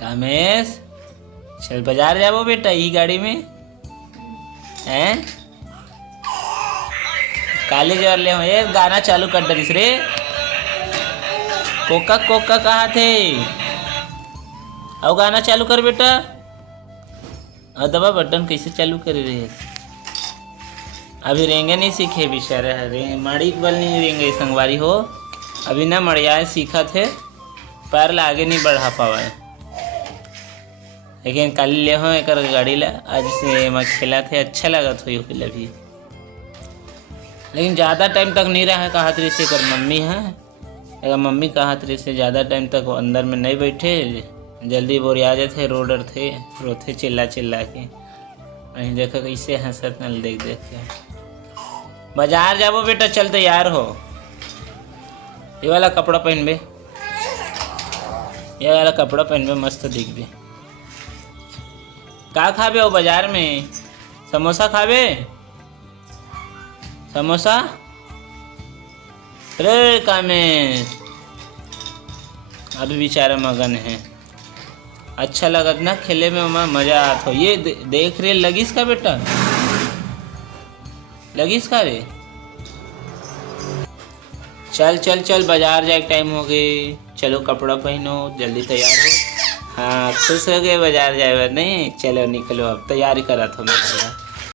कामेश चल बाजार जाबो बेटा ई गाड़ी में हैं। कॉलेज वाले हो ये गाना चालू कर दरिस रे। कोका कोका कहाँ थे? अब गाना चालू कर बेटा। और दबा बटन कैसे चालू कर रहे हैं? अभी रेंगे नहीं सीखे बेचारा माड़ी बल नहीं रेंगे संगवारी हो। अभी ना मड़िया सीखा थे पैर ला आगे नहीं बढ़ा पावा है। लेकिन कल ले हो एक गाड़ी ला आज से मैं खेला थे अच्छा लगा था ये भी। लेकिन ज़्यादा टाइम तक नहीं रहा है कहा तरी से कर मम्मी है अगर मम्मी कहा तरी से ज़्यादा टाइम तक अंदर में नहीं बैठे जल्दी बोरिया जाते रोडर थे रोते चिल्ला चिल्ला के। वहीं देखो कैसे हंसत नल देख देख के। बाजार जाबो बेटा चल तैयार हो। ये वाला कपड़ा पहनबे ये वाला कपड़ा पहनबे मस्त दिखबे। का खाबे हो बाजार में? समोसा खाबे? समोसा रे कामेश अभी बेचारा मगन है। अच्छा लगत ना खेले में मजा आता हो। ये देख रहे लगिस का बेटा लगिस का रे। चल चल चल बाजार जाए टाइम हो गए। चलो कपड़ा पहनो जल्दी तैयार हो। हाँ खुश हो गए बाजार जाए नहीं? चलो निकलो अब तैयारी करा था मैं।